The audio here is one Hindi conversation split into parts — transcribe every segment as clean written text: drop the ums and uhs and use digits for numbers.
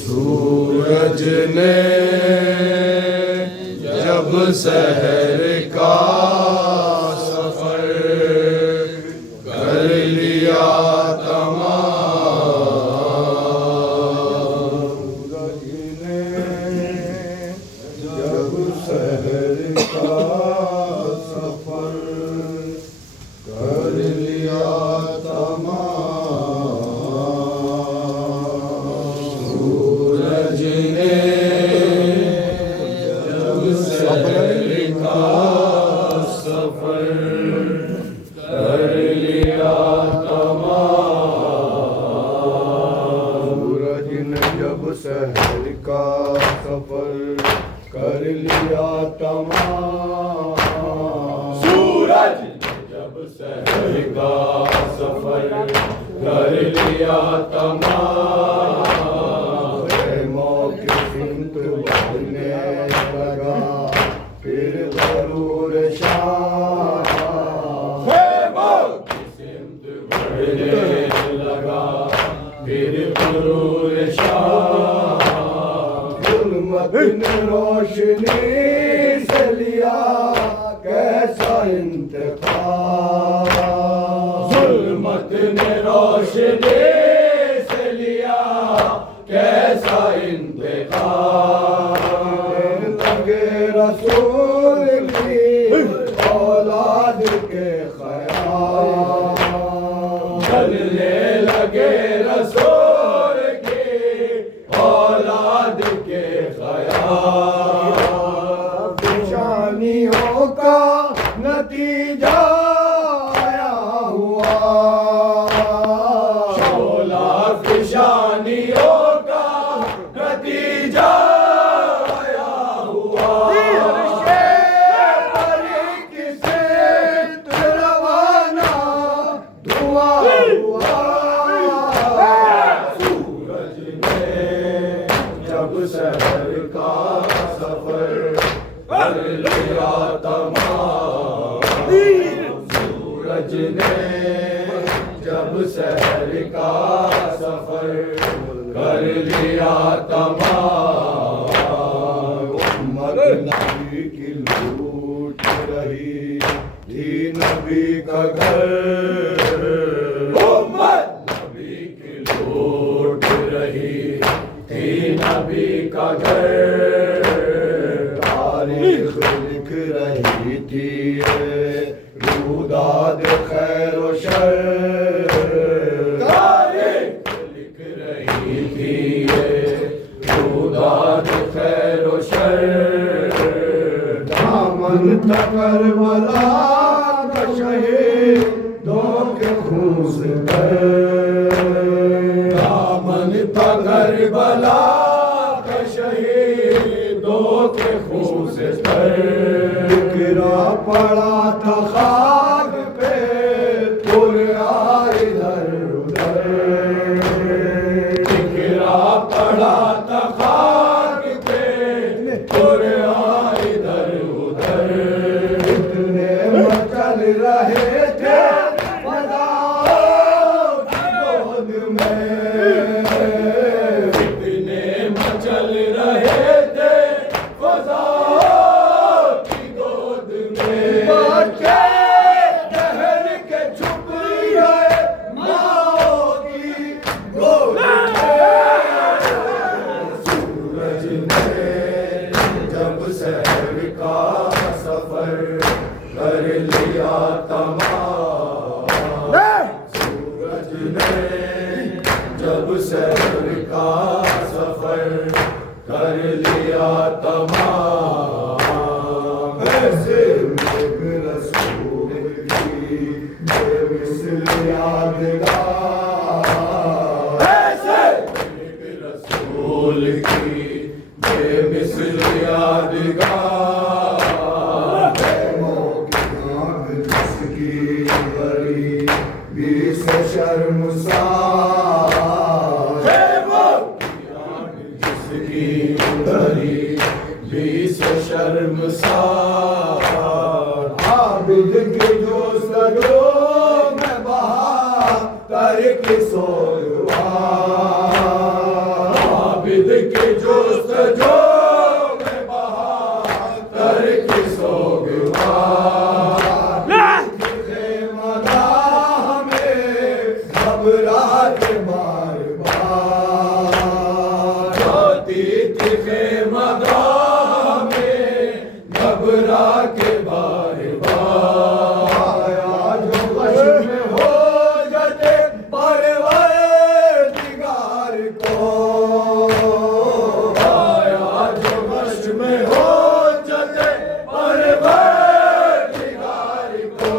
सूरज ने जब शहर का सफर कर लिया तमाम, सूरज ने जब शहर का सफर कर लिया शहर का सफर कर लिया तमाम, सूरज जब शहर का सफर कर लिया तमाम, मौके सिमत बढ़ने लगा फिर जरूर शाम, सिमत बढ़ने लगा फिर जरूर शाम, ने रोशनी से लिया कैसा इंतकाम, जुल्मत ने रोशनी से लिया कैसा इंतकाम, लगे रसूल की औलाद के ख्याल, जलने लगे रसूल की औलाद के पेशानियों का नतीजा आया हुआ, शोला पेशानियों का नतीजा आया हुआ, किसे रवाना धुआ हुआ, सूरज ने जब शहर का सफर कर लिया तमाम, सूरज ने जब शहर का सफर कर लिया तमाम, उम्मत नबी की लूट रही थी नबी का घर, उम्मत नबी की लूट रही थी नबी का घर, तारीख लिख रही थी रूदाद खैर व शर, तारीख लिख रही थी रूदाद खैर व शर, दामन था करबला का शहीदों के खून से तर, दामन था करबला का शहीदों के खून से तर, गिरा पड़ा था खाक पे पुरया इधर उधर, गिरा पड़ा था खाक पे पुरया इधर उधर, इतने मचल रहे थे फदाओं की गोद में, इतने मचल रहे थे फदाओं की गोद में, बच्चे ठहर के छुप गए माओ की गोद में, सूरज ने जब शहर का सफर कर लिया तमाम, सूरज ने जब शहर का सफर कर लिया तमाम, ऐसे मेघ रसूल की बेमिसल यादगार, ऐसे मेघ रसूल की बेमिसल यादगार, जिसकी बड़ी बीस शर्मसार, जिसकी बड़ी बीस शर्मसार, आबिद की जो सजो में बहा कर की सो हुआ, आबिद की जोस्तजो में बहातर की सोगवा, मदाह में घबराहट बार बार, ज्योति तिखे मदाह में घबरा के बार बार, जो वश में हो जाते परवरदिगार को, आया जो वश में हो जाते परवरदिगार को,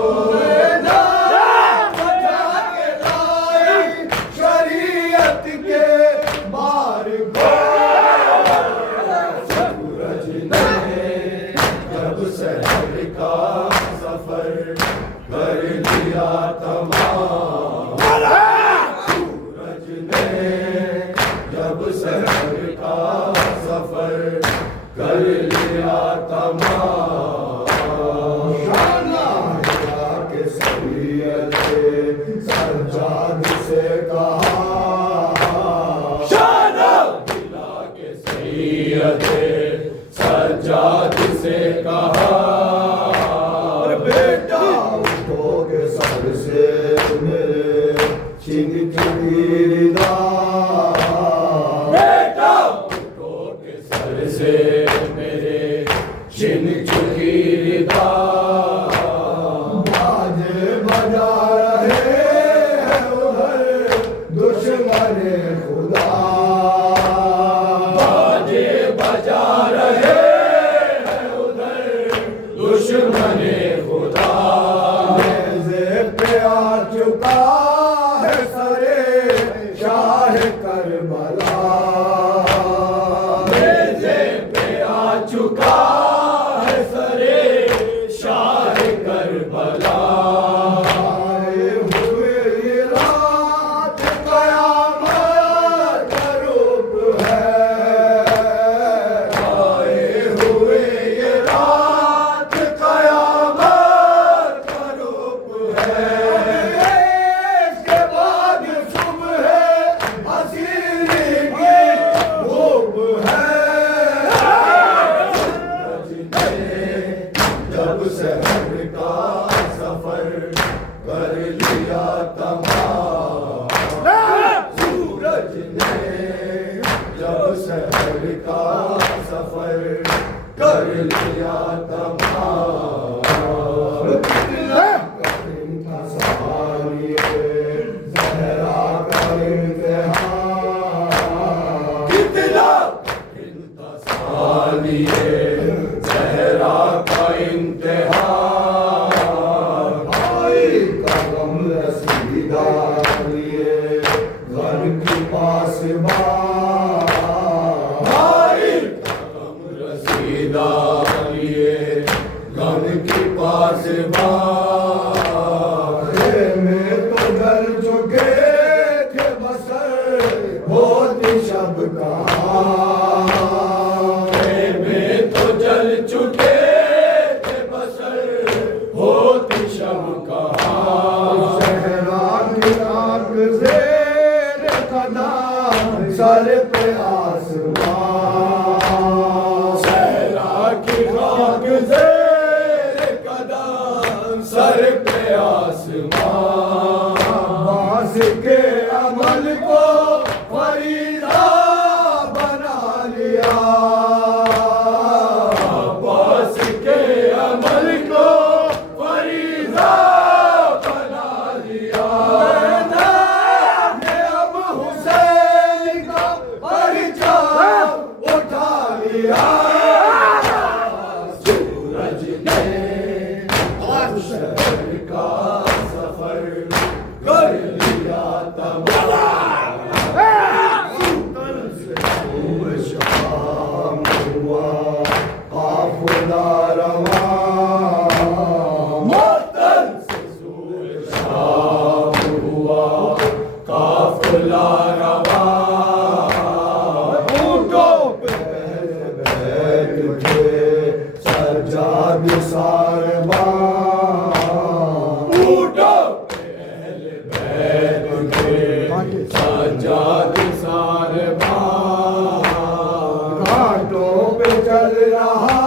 बचा के लाई शरीयत के बार को, सूरज ने जब शहर का सफर कर लिया तमाम, सूरज ने जब शहर का सफर कर लिया तमाम, शाना के सैयद सज्जाद से कहा, शाना के सैयद सज्जाद से कहा, बेटा उठोगे सर से मेरे छिन चुकी रिदा, बेटा उठोगे सर से मेरे छिन चुकी रिदा, बाजे बजा रहे हैं उधर दुश्मने खुदा, बाजे बजा रहे हैं उधर दुश्मने खुदा, नेज़े पे आ चुका है सरे शाह करबला, नेज़े पे आ चुका है सरे शाह करबला, आए हुए ये रात क़यामत का रूप है, आए हुए ये रात क़यामत का रूप है, इसके बाद सुबह हसीनी की धूप है, जब शहर का सफर कर लिया तमाम, सूरज ने जब शहर का सफर कर लिया तमाम, इनका सवालिए ज़हरा का इम्तिहान, कितना इनका सवालिए ज़हरा का इम्तिहान, भाई का गम रसीदा लिए घर के पास भाई का गम रसीदा लिए घर के पास में तो डर चुके थे बसर होती शब का, में तो जल चुके थे बसर होती शब का, सहरा की आग से कदम सर पे आसमान, सहरा की आग से कदम सर पे आसमान, बास के अमल को फरीदा बना लिया, बास के अमल को फरीदा बना लिया, मैंने अब हुसैन का परचम उठा लिया, सूरज ने शहर का सफर कर लिया तमाम, शाम हुआ काफिला रवां, मोतन से सूर शाम हुआ काफिला रवां, ऊँटों पे बैठ के सज्जाद सारवां, ऊँटों पे बैठ के सज्जाद सारबान घाटों पे चल रहा